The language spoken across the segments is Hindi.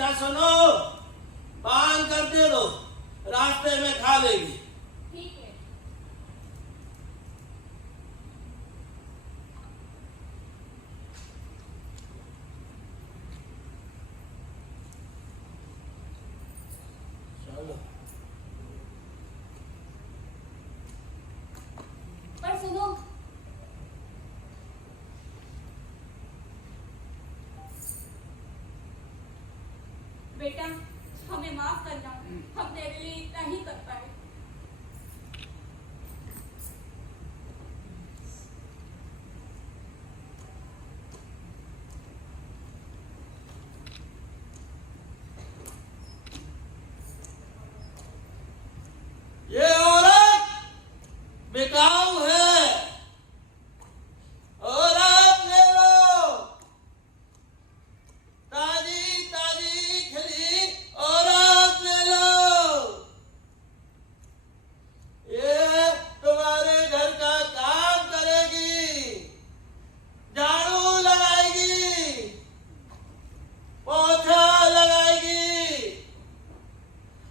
अच्छा सुनो, बांध कर दे दो, रास्ते में खा लेगी। ठीक है। चलो। पर सुनो, बेटा हमें माफ करना, हम तेरे लिए इतना ही कर पाए। ये औरत बिकाऊ है, औरत ले लो, ताजी ताजी खिली औरत ले लो। ये तुम्हारे घर का काम करेगी, झाड़ू लगाएगी, पोछा लगाएगी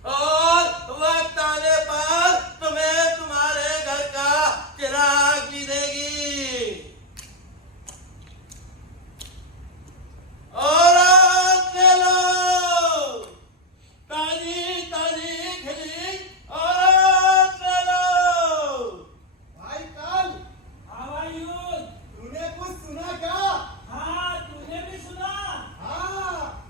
और वक्त आने पर तुम्हें तुम्हारे घर का चिराग भी देगी। औरत ले लो, ताजी ताजी खिली औरत ले लो। भाई काल, हाँ भाई यूं। तूने कुछ सुना क्या? हाँ तूने भी सुना? हाँ,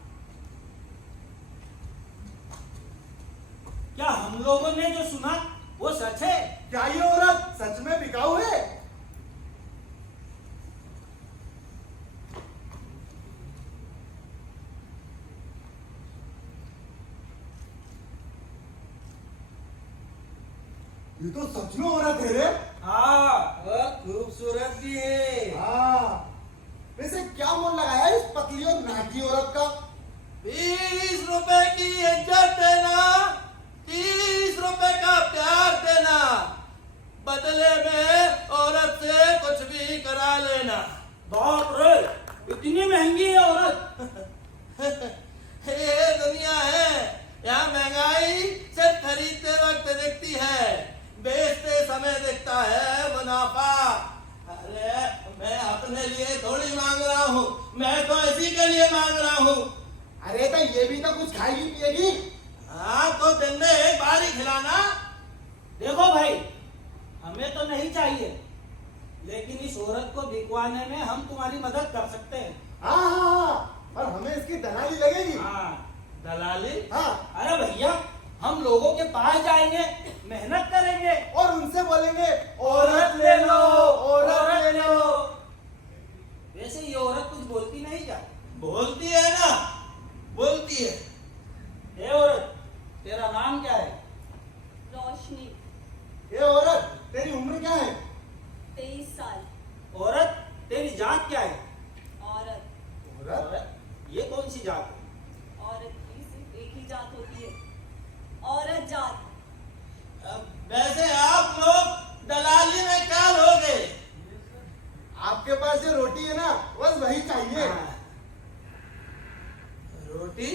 क्या हम लोगों ने जो सुना वो सच है? क्या ये औरत सच में बिकाऊ है? ये तो सच में औरत है रे। हाँ, और खूबसूरत भी है। हाँ, वैसे क्या मोल लगाया इस पतली और नाटी औरत का? 20 रुपए की इज्जत देना, 30 रुपए का प्यार देना, बदले में औरत से कुछ भी करा लेना। बाप रे, इतनी महंगी है औरत। ये दुनिया है, यहाँ महंगाई सिर्फ खरीदते वक्त दिखती है, बेचते समय दिखता है मुनाफा। अरे मैं अपने लिए थोड़ी मांग रहा हूँ, मैं तो इसी के लिए मांग रहा हूँ। अरे तो ये भी तो कुछ खाएगी पिएगी। हाँ तो दिन में एक बार ही खिलाना। देखो भाई, हमें तो नहीं चाहिए, लेकिन इस औरत को बिकवाने में हम तुम्हारी मदद कर सकते हैं। हाँ हाँ हाँ, और हमें इसकी दलाली लगेगी। हाँ, दलाली? हाँ, अरे भैया, हम लोगों के पास जाएंगे, मेहनत करेंगे और उनसे बोलेंगे औरत ले लो, औरत ले लो। वैसे ये औरत कुछ बोलती नहीं क्या? बोलती है ना, बोलती है। हे औरत, तेरा नाम क्या है? रोशनी। ये औरत, तेरी उम्र क्या है? 23 साल। औरत, तेरी जात क्या है? औरत। औरत? ये कौन सी जात है? औरत की सिर्फ एक ही जात होती है, औरत जात। वैसे आप लोग दलाली में क्या लोगे? आपके पास जो रोटी है ना, बस वही चाहिए। हाँ। रोटी?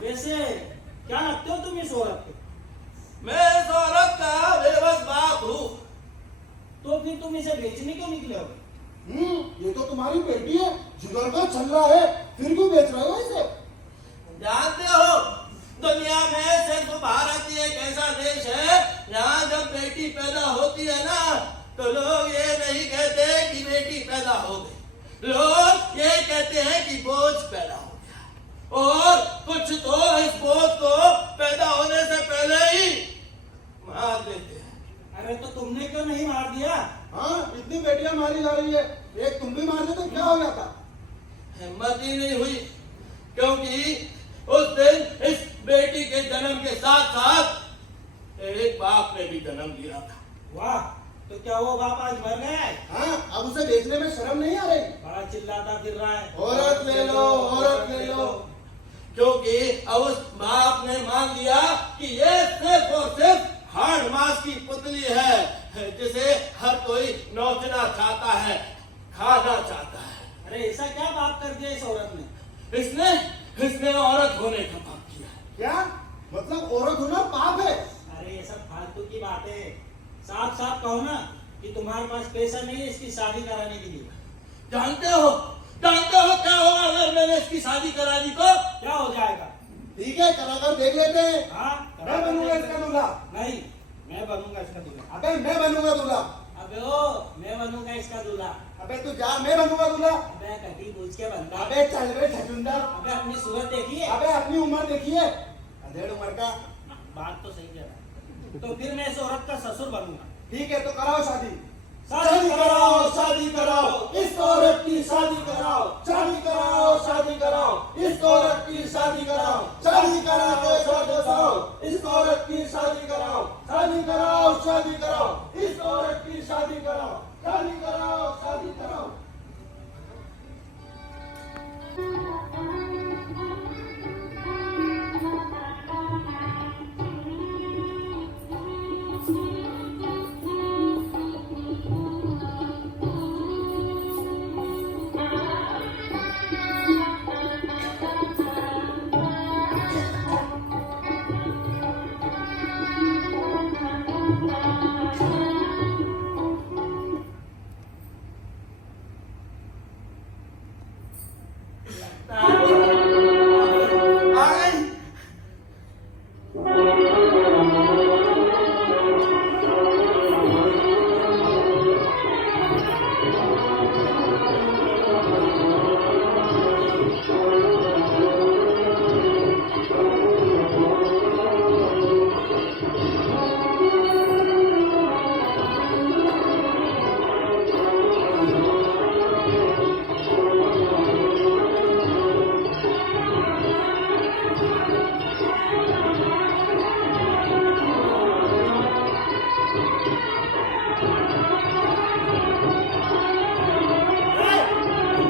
वैसे क्या लगते हो तुम इस औरत को? मैं इस औरत का बेबस बाप हूँ। तो फिर तुम इसे बेचने क्यों निकले हो? ये तो तुम्हारी बेटी है, जिगर का चल रहा है, फिर क्यों बेच रहे हो इसे? जानते हो, दुनिया में सिर्फ भारत ही एक ऐसा देश है जहाँ जब बेटी पैदा होती है ना, तो लोग ये नहीं कहते कि बेटी पैदा हो गई, लोग ये कहते हैं कि बोझ पैदा हो गया। और कुछ तो इस बोझ को पैदा होने से पहले ही मार देते हैं। अरे तो तुमने क्यों नहीं मार दिया? हाँ, इतनी बेटियां मारी जा रही है, एक तुम भी मार दे तो क्या हो जाता? हिम्मत ही नहीं हुई, क्योंकि उस दिन इस बेटी के जन्म के साथ साथ एक बाप ने भी जन्म लिया था। वाह, तो क्या वो बाप आज मर गया है? हाँ, अब उसे बेचने में शर्म नहीं आ रही? बड़ा चिल्लाता फिर रहा है, औरत ले लो, औरत ले लो। क्योंकि अब उस बाप ने मान लिया कि ये सिर्फ और सिर्फ हाड़ मास की पुतली है जिसे हर कोई नोचना चाहता है, खाना चाहता है। अरे ऐसा क्या बात कर दिया इस औरत ने? इसने औरत होने का पाप किया है। क्या मतलब औरत होना पाप है? अरे ये सब फालतू की बातें है। साफ साफ कहो ना कि तुम्हारे पास पैसा नहीं है इसकी शादी कराने के लिए। जानते हो क्या होगा अगर मैंने इसकी शादी करा दी तो? क्या हो जाएगा? ठीक है, कराकर देख लेते हैं। हाँ, मैं बनूंगा इसका दूल्हा। नहीं, मैं बनूंगा इसका दूल्हा। अबे मैं बनूंगा दूल्हा। अबे ओ, मैं बनूंगा इसका दूल्हा। अबे तू जा, मैं बनूंगा दूल्हा। अबे कटी पूछ के बनता। अबे चल बे छचुंदर। अबे अपनी सूरत देखिए। अबे अपनी उम्र देखिए, अधेड़ उम्र का। बात तो सही कह रहा है। तो फिर मैं इस औरत का ससुर बनूंगा। ठीक है, तो कराओ शादी। शादी कराओ, शादी कराओ, इस औरत की शादी कराओ, शादी कराओ, शादी कराओ, इस औरत की शादी कराओ, शादी करा के सजाओ, इस औरत की शादी कराओ, शादी कराओ, शादी कराओ, इस औरत की शादी कराओ, शादी कराओ, शादी कराओ। आ गई।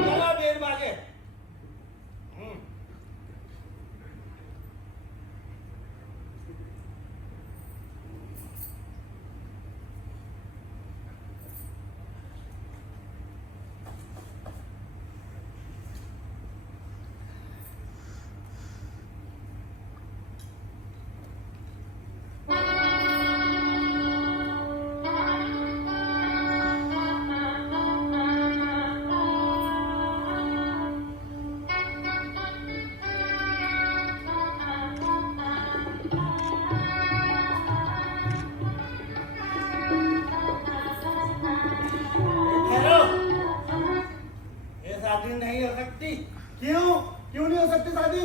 चलो डेढ़ बाजे। हेलो, ये शादी नहीं हो सकती क्यों क्यों नहीं हो सकती शादी?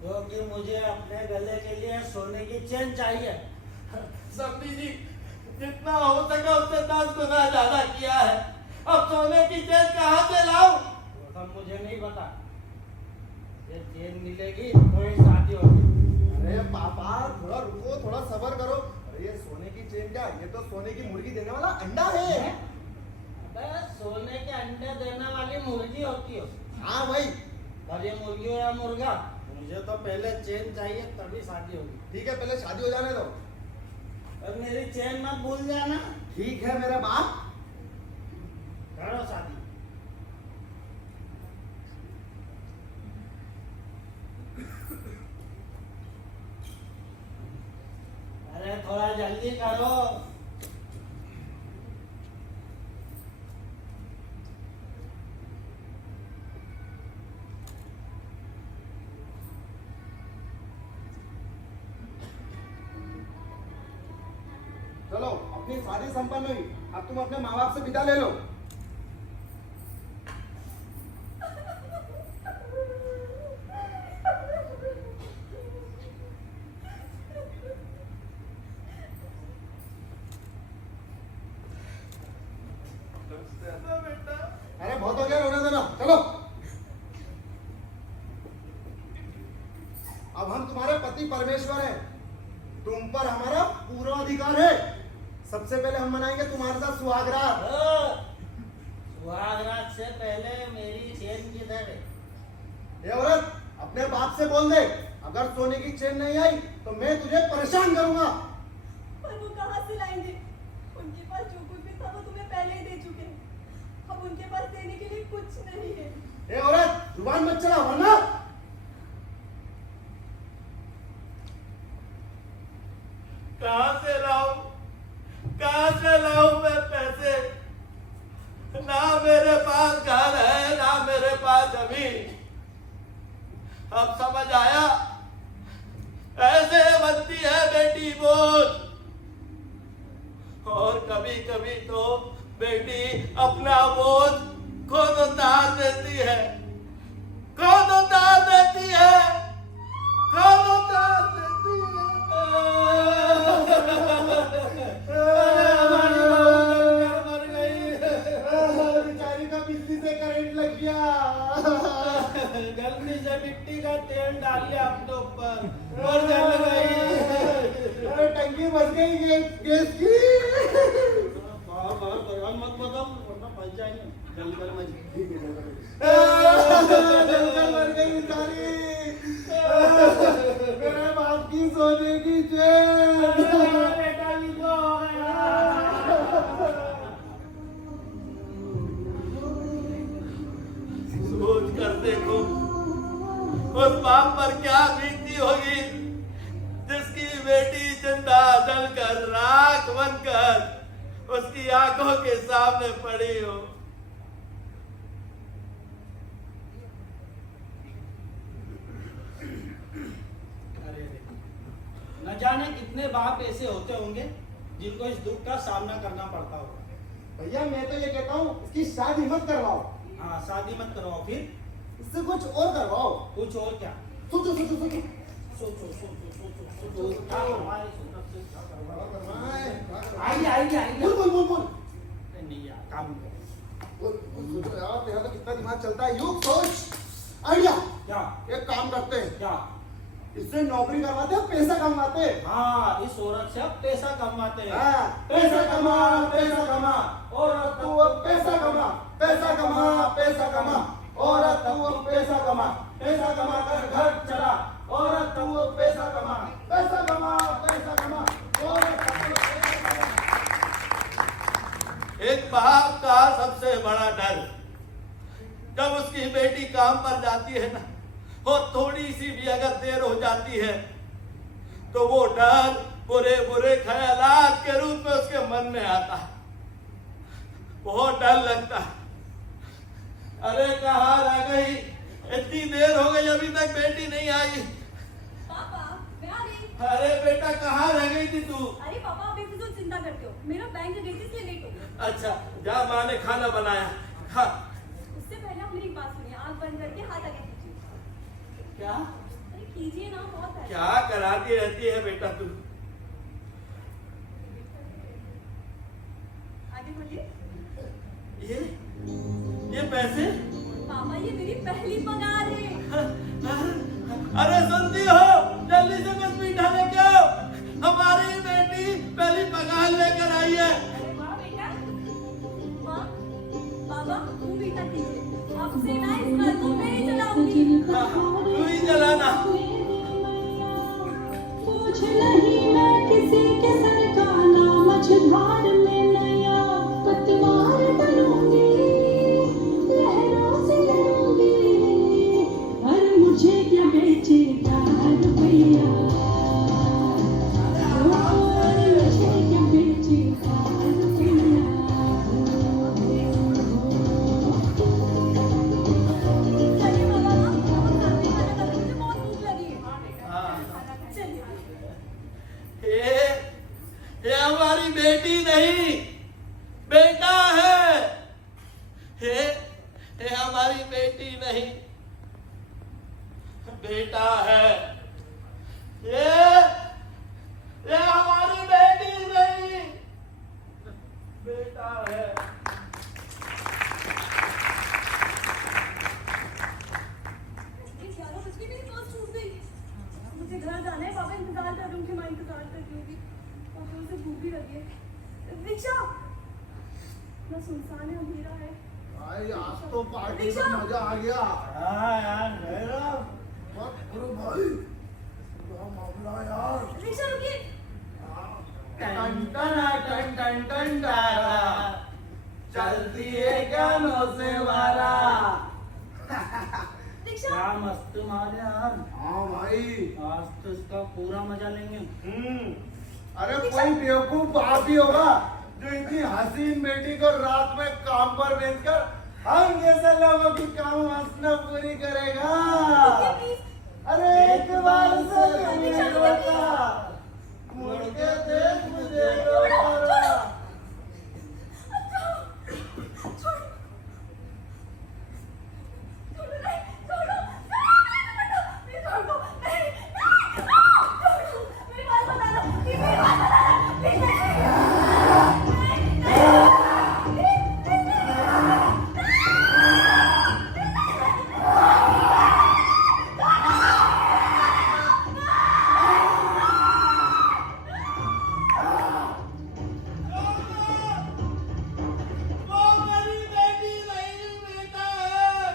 क्योंकि मुझे अपने गले के लिए सोने की चेन चाहिए। सब्जी जी, जितना हो सका उससे 10 गुना ज्यादा किया है। अब सोने की चेन कहाँ से लाऊं? वो सब मुझे नहीं पता। ये चेन मिलेगी तो ही शादी होगी। अरे पापा थोड़ा रुको, थोड़ा सब्र करो। अरे ये सोने की चेन क्या, ये तो सोने की मुर्गी देने वाला अंडा है। अबे सोने के अंडे देने वाली मुर्गी होती हो। हाँ भाई, और ये मुर्गी हो या मुर्गा, मुझे तो पहले चेन चाहिए तभी शादी होगी। ठीक है, पहले शादी हो जाने दो। और मेरी चेन मत भूल जाना। ठीक है मेरा बाप। करो शादी। अरे थोड़ा जल्दी करो। चलो, अपनी शादी संपन्न हुई, अब तुम अपने माँ बाप से विदा ले लो। अरे बहुत हो गया रोने देना, चलो। अब हम तुम्हारे पति परमेश्वर हैं, तुम पर हमारा पूरा अधिकार है। सबसे पहले हम मनाएंगे तुम्हारे साथ सुहागरात। सुहागरात से पहले मेरी चेन किधर है? ये औरत, अपने बाप से बोल दे, अगर सोने की चेन नहीं आई तो मैं तुझे परेशान करूंगा। पर वो कहाँ से लाएंगे? उनके पास जो कुछ भी था वो तुम्हें पहले ही दे चुके हैं। अब उनके पास देने के लिए कुछ नहीं है। ए औरत, जुबान मत चला वरना। कहाँ से लाऊं मैं पैसे? ना मेरे पास घर है, ना मेरे पास जमीन। अब समझ आया, ऐसे बनती है बेटी बोझ। और कभी कभी तो बेटी अपना बोझ खुद उतार देती है, खुद उतार देती है, खुद उतार देती है। बेचारी का बिजली से करंट लग गया। गलती से मिट्टी का तेल डाल लिया अपने ऊपर और जल गई। टंकी बच गई गैस की। बार बयान मत बदल वरना फंस जाएंगे। जलकर जलकर मर गई बेचारी। मेरे बाप की सोने की चेन। बेटा लिखो हो गया। सोच कर देखो उस बाप पर क्या बीतती होगी जिसकी बेटी जिंदा जलकर राख बनकर उसकी आंखों के सामने पड़ी हो। न जाने कितने बाप ऐसे होते होंगे जिनको इस दुख का सामना करना पड़ता होगा। भैया मैं तो ये कहता हूँ इसकी शादी मत करवाओ। हाँ, शादी मत करवाओ, फिर इससे कुछ और करवाओ। कुछ और क्या? सोचो सोचो सोचो। सोचो क्या हमारी सूरत से क्या करवाओ? आइए आइए आइए। बोल बोल बोल बोल। नहीं यार, काम करो। सोचो यार, तेरा तो कितना दिमाग चलता है। यूं सोच। आइडिया। क्या? एक काम करते हैं, क्या? इससे नौकरी करवाते हैं, पैसा कमाते हैं। हाँ, इस औरत से अब पैसा कमाते हैं। हाँ, पैसा कमा और तू अब पैसा कमा, पैसा कमा, पैसा कमा और तू अब पैसा कमा, पैसा कमा कर घर चला और तू अब पैसा कमा, पैसा कमा, पैसा कमा और एक बाप का सबसे बड़ा डर जब उसकी बेटी काम पर जाती है ना, और थोड़ी सी भी अगर देर हो जाती है तो वो डर बुरे बुरे ख्यालात के रूप में उसके मन में आता है। बहुत डर लगता है। अरे कहाँ रह गई? इतनी देर हो गई अभी तक बेटी नहीं आई। पापा, मैं आ गई। अरे बेटा कहाँ रह गई थी तू? अरे पापा, अभी भी तो चिंता करते हो। मेरा बैंक गई थी इसलिए लेट हो गई। अच्छा, जा, माँ ने खाना बनाया। हाँ। उससे पहले आप मेरी बात सुनिए। आँख बंद करके हाथ आगे कीजिए। क्या अरे कीजिए ना, बहुत है। क्या कराती रहती है बेटा तू? आगे बोलिए। ये पैसे? पापा, ये मेरी पहली पगार है। अरे सुनती हो, जल्दी से कुछ मीठा लेके आओ। हमारी बेटी पहली पगार लेकर आई है। अरे वाह बेटा। माँ, पापा, तू मीठा कीजिए। अब से ना इस घर को मैं ही चलाऊंगी। हाँ, तू ही चलाना। पूछ नहीं मैं किसी के सर का नाम, मझधार में नया पतवार बनूंगी, लहरों से लड़ूंगी। अरे मुझे क्या बेचेगा रुपया, अरे मुझे क्या बेचेगा रुपया। चलिए बाबा, हम साथ में खाना खाते हैं। मुझे बहुत भूख लगी है। हाँ बेटा, हाँ। चलिए। ये हमारी बेटी नहीं, बेटा है। ये हमारी बेटी नहीं, बेटा है। ये हमारी बेटी नहीं, बेटा है। ग्यारह बज के मेरी बस छूट गई। मुझे घर जाना है। पापा इंतजार कर रहे होंगे, मैं इंतजार कर रही होंगी। पापा मुझे भूख भी लगी है। रिक्शा ना, सुनसान है, अंधेरा है। भाई आज तो पार्टी में मजा आ गया। हाँ यार, मत करो भाई, क्या मामला यार? रिक्शा रुकिए। टन टन टन टन टन टारा, चलती है गानों से वारा। रिक्शा क्या मस्त माल है यार, हाँ भाई। आज तो इसका पूरा मजा लेंगे। अरे कोई बेवकूफ बाप ही होगा जो इतनी हसीन बेटी को रात में काम पर भेजकर हम जैसे लोगों की काम वासना पूरी करेगा। अरे एक बार से मुझे रोका, मुड़ के देख मुझे दोबारा। वो मेरी बेटी नहीं बेटा है,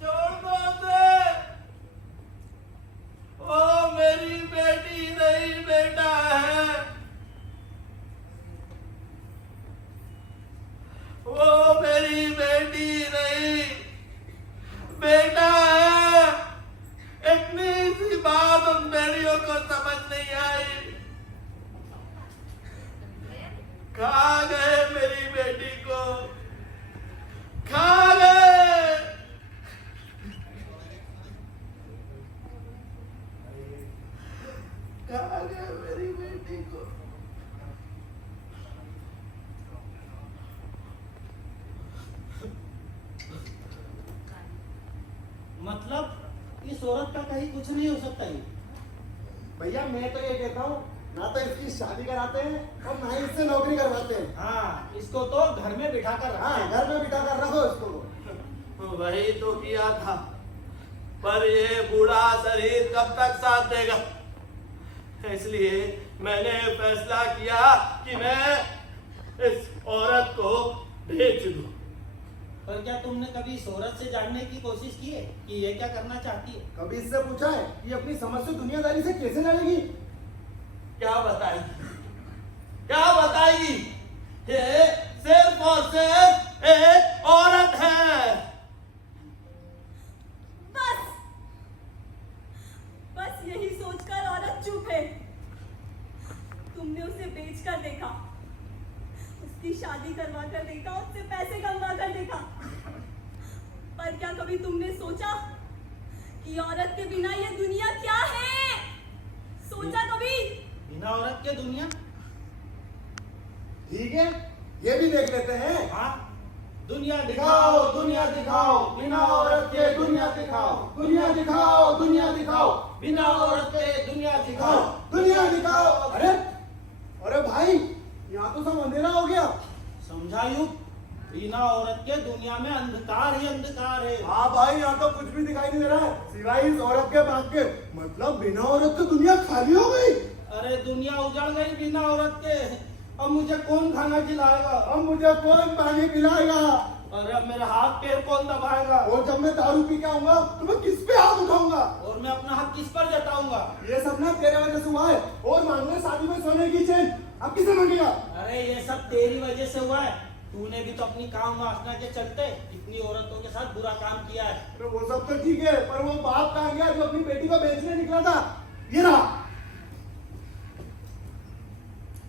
छोड़ दो उसे। वो मेरी बेटी नहीं बेटा है, वो मेरी बेटी नहीं बेटा है। इतनी सी बात उन बेटियों को समझ नहीं आई। खा गए मेरी बेटी को, खा गए। खा गए मेरी बेटी को। मतलब इस औरत का कहीं कुछ नहीं हो सकता ही। भैया मैं तो ये कहता हूँ, ना तो इसकी शादी कराते हैं और ना ही इससे नौकरी करवाते हैं। हाँ, इसको तो घर में बिठा कर हाँ, रखते हैं। घर में बिठा कर रखो इसको। वही तो किया था, पर ये बूढ़ा शरीर कब तक साथ देगा। इसलिए मैंने फैसला किया कि मैं इस औरत को बेच दूं। पर क्या तुमने कभी इस औरत से जानने की कोशिश की है कि ये क्या करना चाहती है? कभी इससे पूछा है कि अपनी समझ से दुनियादारी से कैसे लड़ेगी? क्या बताएगी, क्या बताएगी? ये सिर्फ और सिर्फ एक औरत है। बस बस यही सोचकर औरत चुप है। तुमने उसे बेचकर देखा, उसकी शादी करवा कर देखा, उससे पैसे कमवा कर देखा, पर क्या कभी तुमने सोचा कि औरत के बिना ये दुनिया क्या है? सोचा कभी? बिना औरत के दुनिया? ठीक है, ये भी देख लेते हैं। हाँ, दुनिया दिखाओ दुनिया दिखाओ, बिना औरत के दुनिया दिखाओ। दुनिया दिखाओ दुनिया दिखाओ, बिना औरत के दुनिया दिखाओ दिखाओ। दुनिया दिखाओ। अरे अरे भाई, यहाँ तो सब अंधेरा हो गया। समझा यूं? बिना औरत के दुनिया में अंधकार ही अंधकार है। हाँ भाई, यहाँ तो कुछ भी दिखाई नहीं दे रहा है सिवाय इस औरत के भाग के। मतलब बिना औरत के दुनिया खाली हो गई। अरे दुनिया उजड़ गई बिना औरत के। अब मुझे कौन खाना खिलाएगा? अब मुझे कौन पानी पिलाएगा? अरे अब मेरा हाथ पैर कौन दबाएगा? और जब मैं दारू पी के आऊंगा तो मैं किस पे हाथ उठाऊंगा? और मैं अपना हक किस पर जताऊंगा? ये सब ना तेरे वजह से हुआ है। और मांगने शादी में सोने की चेन, अब किसे मांगेगा? अरे ये सब तेरी वजह से हुआ है। तूने भी तो अपनी काम वासना के चलते इतनी औरतों के साथ बुरा काम किया है। अरे वो सब तो ठीक है, पर वो बाप कहाँ गया जो अपनी बेटी को बेचने निकला था? ये रहा।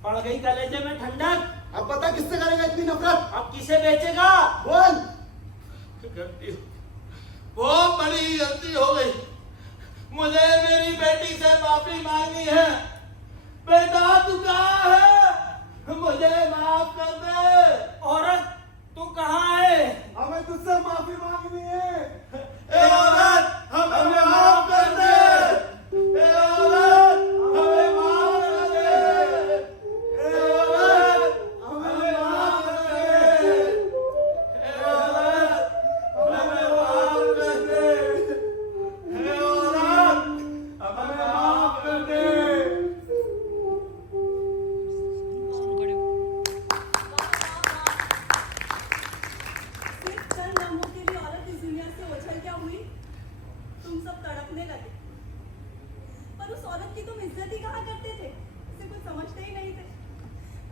पड़ गई कलेजे में ठंडक। अब पता किससे करेगा इतनी नफरत? अब किसे बेचेगा? बोल। गलती, बहुत बड़ी गलती हो गई। मुझे मेरी बेटी से माफी मांगनी है। बेटा तू कहाँ है? मुझे माफ कर दे। औरत तू कहाँ है? हमें तुझसे माफी मांगनी है। ए औरत, हमें माफ कर दे। ए औरत, हमें माफ कर दे। ए औरत, हमें माफ कर दे। ए औरत, हमें माफ कर दे। ए औरत, हमें माफ कर दे।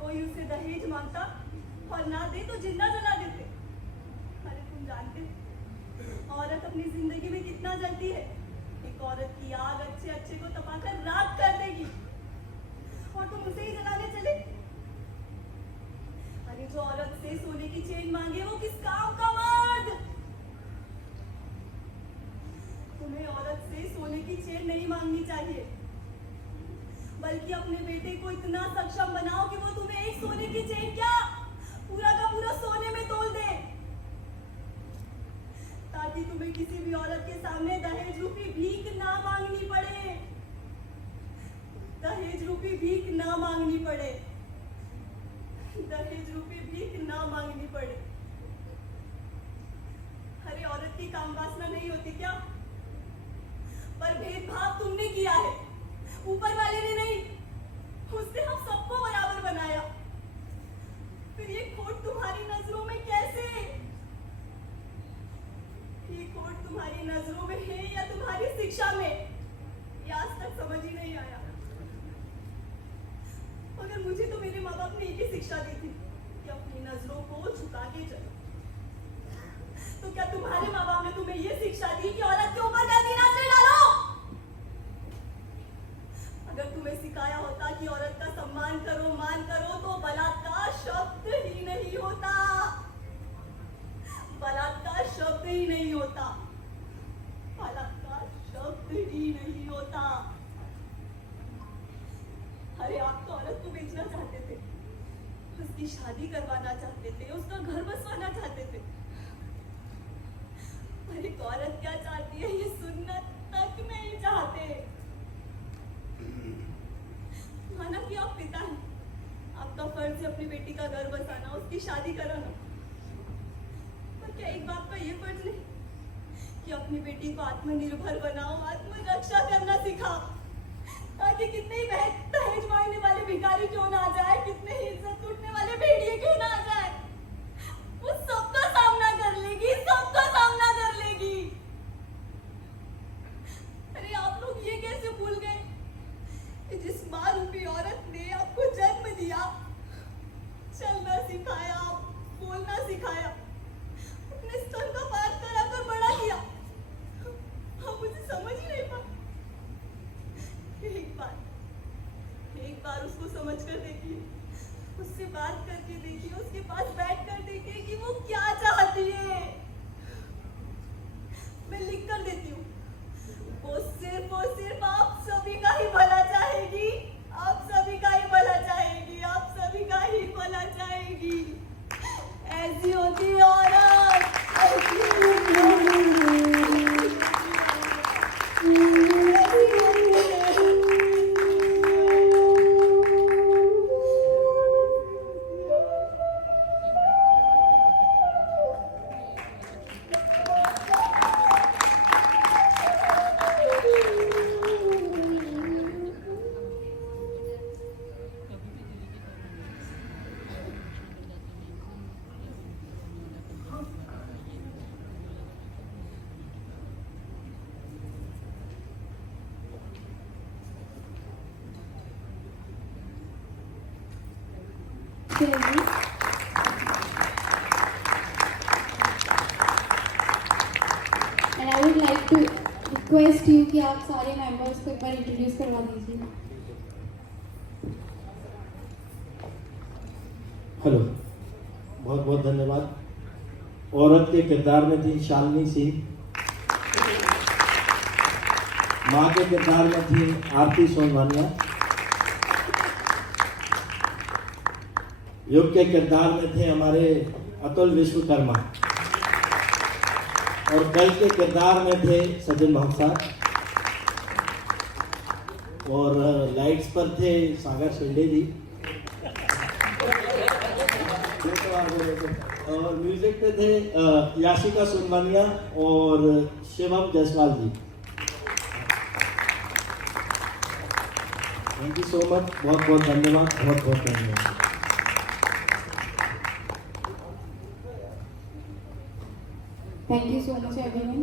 कोई उसे दहेज मांगता और ना दे तो जिंदा जला देते। अरे तुम जानते हो औरत अपनी जिंदगी में कितना जलती है। एक औरत की आग अच्छे अच्छे को तपाकर राख कर देगी और तुम उसे ही जलाने चले। अरे जो औरत से सोने की चेन मांगे वो किस काम का मर्द। तुम्हें औरत से सोने की चेन नहीं मांगनी चाहिए, बल्कि अपने बेटे को इतना सक्षम बनाओ कि वो तुम्हें एक सोने की चेन क्या पूरा का पूरा सोने में तोल दे, ताकि तुम्हें किसी भी औरत के सामने दहेज रूपी भीख ना मांगनी पड़े। दहेज रूपी भीख ना मांगनी पड़े। दहेज रूपी भीख ना मांगनी पड़े। अरे औरत की काम वासना नहीं होती क्या? पर भेदभाव तुमने किया है, ऊपर वाले ने नहीं। उसने हम सबको बराबर बनाया। फिर ये खोट तुम्हारी नजरों में कैसे? ये खोट तुम्हारी नजरों में है या तुम्हारी शिक्षा में? ये आज तक समझ ही नहीं आया। मगर मुझे तो मेरे माँ बाप ने एक ही शिक्षा दी थी कि अपनी नजरों को झुका के चलो। तो क्या तुम्हारे माँ बाप ने तुम्हें ये शिक्षा दी कि औरत के ऊपर गंदी नजरें डालो? अगर तुम्हें सिखाया होता कि औरत का सम्मान करो, मान करो, तो बलात्कार शब्द ही नहीं होता। बलात्कार शब्द ही नहीं होता। बलात्कार शब्द ही नहीं होता। अरे आप तो औरत को बेचना चाहते थे, उसकी शादी करवाना चाहते थे, उसका घर बसवाना चाहते थे। पर एक औरत क्या चाहती है ये सुनना तक नहीं चाहते। माना कि आप पिता हैं, आपका फर्ज है अपनी बेटी का घर बसाना, उसकी शादी कराना। पर क्या एक बाप का ये फर्ज नहीं कि अपनी बेटी को आत्मनिर्भर बनाओ, आत्मरक्षा करना सिखाओ, ताकि कितने ही दहेज मांगने वाले भिखारी क्यों ना आ जाए, कितने ही इज्जत लूटने वाले भेड़िए क्यों ना आ जाए, वो सबका सामना कर लेगी, सबका सामना कर लेगी। अरे आप लोग ये कैसे भूल गए कि जिस माँ रूपी औरत ने आपको जन्म दिया, चलना सिखाया, बोलना सिखाया, अपने स्तन का पार कराकर बड़ा किया, आप मुझे समझ ही नहीं पाए। एक बार उसको समझ कर देखिए, उससे बात करके देखिए, उसके पास बैठ कर देखिए कि वो क्या चाहती है। मैं लिख कर देती हूँ, वो सिर्फ आप सभी का ही भला चाहेगी, आप सभी का ही भला चाहेगी, आप सभी का ही भला चाहेगी। ऐसी होती है औरत, ऐसी होती है। Jeremy. And I would like to request you कि आप सारे members को एक बार introduce करवा दीजिए. हेलो, बहुत बहुत धन्यवाद। औरत के किरदार में थी शालिनी सिंह, माँ के किरदार में थी आरती सोनवानिया, युग के किरदार में थे हमारे अतुल विश्वकर्मा, और कल के किरदार में थे सचिन महसा, और लाइट्स पर थे सागर शिंदे जी, और म्यूजिक पे थे याशिका सुनवानिया और शिवम जायसवाल जी। थैंक यू सो मच, बहुत बहुत धन्यवाद, बहुत बहुत धन्यवाद। Thank you so much everyone.